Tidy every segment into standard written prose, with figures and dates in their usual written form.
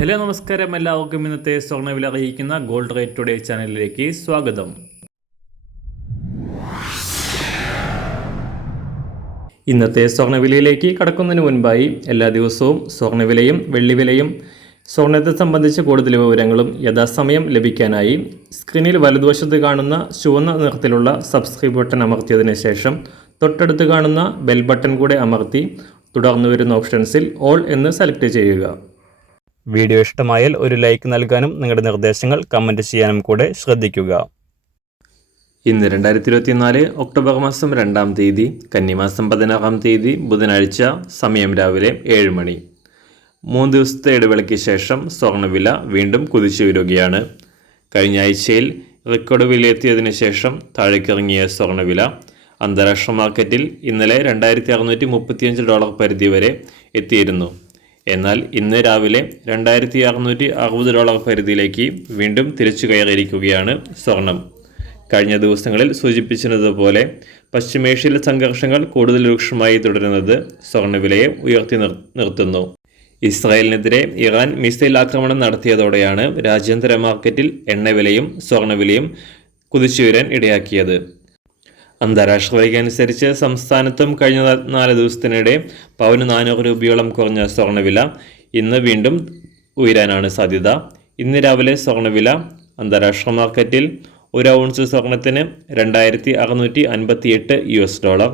Hello നമസ്കാരം, എല്ലാവർക്കും ഇന്നത്തെ സ്വർണ്ണവില അറിയിക്കുന്ന ഗോൾഡ് റേറ്റ് ടുഡേ ചാനലിലേക്ക് സ്വാഗതം. ഇന്നത്തെ സ്വർണ്ണവിലയിലേക്ക് കടക്കുന്നതിന് മുൻപായി എല്ലാ ദിവസവും സ്വർണ്ണവിലയും വെള്ളിവിലയും സ്വർണ്ണത്തെ സംബന്ധിച്ച കൂടുതൽ വിവരങ്ങളും യഥാസമയം ലഭിക്കാനായി സ്ക്രീനിൽ വലതുവശത്ത് കാണുന്ന ചുവന്ന നിറത്തിലുള്ള സബ്സ്ക്രൈബ് ബട്ടൺ അമർത്തിയതിനു ശേഷം തൊട്ടടുത്ത് കാണുന്ന ബെൽ ബട്ടൺ കൂടെ അമർത്തി തുടർന്ന് വരുന്ന ഓപ്ഷൻസിൽ ഓൾ എന്ന് സെലക്ട് ചെയ്യുക. വീഡിയോ ഇഷ്ടമായാൽ ഒരു ലൈക്ക് നൽകാനും നിങ്ങളുടെ നിർദ്ദേശങ്ങൾ കമൻറ്റ് ചെയ്യാനും കൂടെ ശ്രദ്ധിക്കുക. ഇന്ന് 2024 ഒക്ടോബർ മാസം 2-ാം തീയതി, കന്നിമാസം 16-ാം തീയതി ബുധനാഴ്ച, സമയം രാവിലെ 7 മണി. 3 ദിവസത്തെ ഇടവേളയ്ക്ക് ശേഷം സ്വർണ്ണവില വീണ്ടും കുതിച്ചുയരുകയാണ്. കഴിഞ്ഞ ആഴ്ചയിൽ റെക്കോർഡ് വിലയെത്തിയതിനു ശേഷം താഴേക്കിറങ്ങിയ സ്വർണ്ണവില അന്താരാഷ്ട്ര മാർക്കറ്റിൽ ഇന്നലെ $2,635 പരിധി വരെ എത്തിയിരുന്നു. എന്നാൽ ഇന്ന് രാവിലെ $2,660 പരിധിയിലേക്ക് വീണ്ടും തിരിച്ചു കയറിയിരിക്കുകയാണ് സ്വർണം. കഴിഞ്ഞ ദിവസങ്ങളിൽ സൂചിപ്പിച്ചിരുന്നതുപോലെ പശ്ചിമേഷ്യയിലെ സംഘർഷങ്ങൾ കൂടുതൽ രൂക്ഷമായി തുടരുന്നത് സ്വർണ്ണവിലയെ ഉയർത്തി നിർത്തുന്നു. ഇസ്രായേലിനെതിരെ ഇറാൻ മിസൈൽ ആക്രമണം നടത്തിയതോടെയാണ് രാജ്യാന്തര മാർക്കറ്റിൽ എണ്ണവിലയും സ്വർണ്ണവിലയും കുതിച്ചുയരാൻ ഇടയാക്കിയത്. അന്താരാഷ്ട്ര വിലയ്ക്കനുസരിച്ച് സംസ്ഥാനത്തും കഴിഞ്ഞ 4 ദിവസത്തിനിടെ പവന് 400 രൂപയോളം കുറഞ്ഞ സ്വർണ്ണവില ഇന്ന് വീണ്ടും ഉയരാനാണ് സാധ്യത. ഇന്ന് രാവിലെ സ്വർണ്ണവില അന്താരാഷ്ട്ര മാർക്കറ്റിൽ 1 ഔൺസ് സ്വർണത്തിന് $2,658.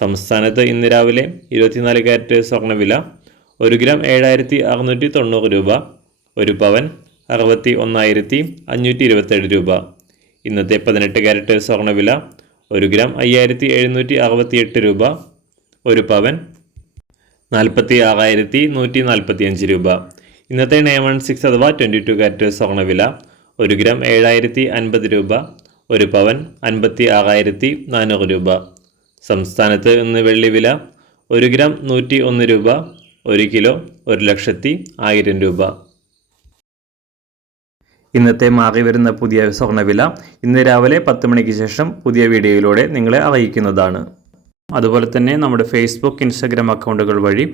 സംസ്ഥാനത്ത് ഇന്ന് രാവിലെ 24 കാരറ്റ് സ്വർണ്ണവില 1 ഗ്രാം 7,690 രൂപ, 1 പവൻ 61,527 രൂപ. ഇന്നത്തെ 18 കാരറ്റ് സ്വർണ്ണവില 1 ഗ്രാം 5,768 രൂപ, 1 പവൻ 46,145 രൂപ. ഇന്നത്തെ 916 അഥവാ 22 കാരറ്റ് സ്വർണ്ണവില 1 ഗ്രാം 7,050 രൂപ, 1 പവൻ 56,400 രൂപ. സംസ്ഥാനത്ത് ഇന്ന് വെള്ളിവില 1 ഗ്രാം 101 രൂപ, 1 കിലോ 1,01,000 രൂപ. ഇന്നത്തെ മാറി വരുന്ന പുതിയ സ്വർണ്ണവില ഇന്ന് രാവിലെ 10 മണിക്ക് ശേഷം പുതിയ വീഡിയോയിലൂടെ നിങ്ങളെ അറിയിക്കുന്നതാണ്. അതുപോലെ തന്നെ നമ്മുടെ ഫേസ്ബുക്ക്, ഇൻസ്റ്റാഗ്രാം അക്കൗണ്ടുകൾ വഴി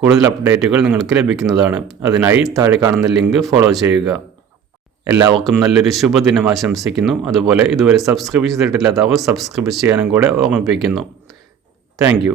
കൂടുതൽ അപ്ഡേറ്റുകൾ നിങ്ങൾക്ക് ലഭിക്കുന്നതാണ്. അതിനായി താഴെ കാണുന്ന ലിങ്ക് ഫോളോ ചെയ്യുക. എല്ലാവർക്കും നല്ലൊരു ശുഭദിനം ആശംസിക്കുന്നു. അതുപോലെ ഇതുവരെ സബ്സ്ക്രൈബ് ചെയ്തിട്ടില്ലാത്തവർ സബ്സ്ക്രൈബ് ചെയ്യാനും കൂടെ ഓർമ്മിപ്പിക്കുന്നു. താങ്ക്